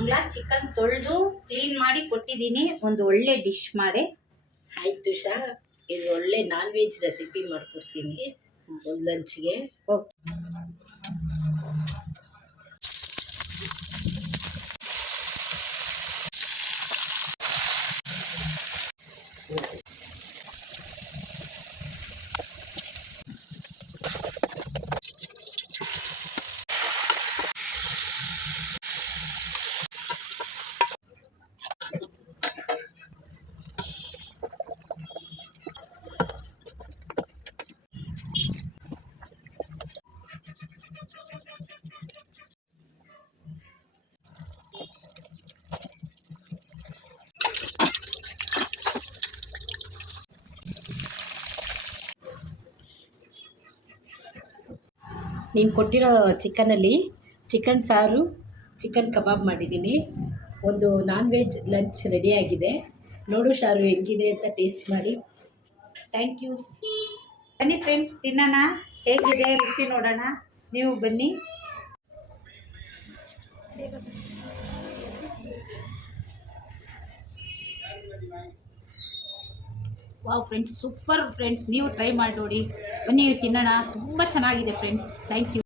ಅಂಗ್ಲ chicken ತೊಳೆದು clean ಮಾಡಿ ಕೊಟ್ಟಿದ್ದೀನಿ. ಒಂದು ಒಳ್ಳೆ ಡಿಶ್ ಮಾಡಿ. ಆಯ್ತು ಶಾ, ಇದು ಒಳ್ಳೆ ನಾನ್ ವೆಜ್ ರೆಸಿಪಿ ಮಾಡ್ಕೊಡ್ತೀನಿ ಒಂದು ಲಂಚ್ಗೆ. ಓಕೆ. ನೀನು ಕೊಟ್ಟಿರೋ ಚಿಕನಲ್ಲಿ ಚಿಕನ್ ಸಾರು, ಚಿಕನ್ ಕಬಾಬ್ ಮಾಡಿದ್ದೀನಿ. ಒಂದು ನಾನ್ ವೆಜ್ ಲಂಚ್ ರೆಡಿಯಾಗಿದೆ. ನೋಡು ಶಾರು ಹೆಂಗಿದೆ ಅಂತ ಟೇಸ್ಟ್ ಮಾಡಿ. Thank you. ಬನ್ನಿ ಫ್ರೆಂಡ್ಸ್, ತಿನ್ನೋಣ. ಹೇಗಿದೆ ರುಚಿ ನೋಡೋಣ. ನೀವು ಬನ್ನಿ. Wow friends, super friends. ನೀವು ಟ್ರೈ ಮಾಡಿ ನೋಡಿ. ಬನ್ನಿ ತಿನ್ನೋಣ. ತುಂಬ ಚೆನ್ನಾಗಿದೆ ಫ್ರೆಂಡ್ಸ್. Thank you.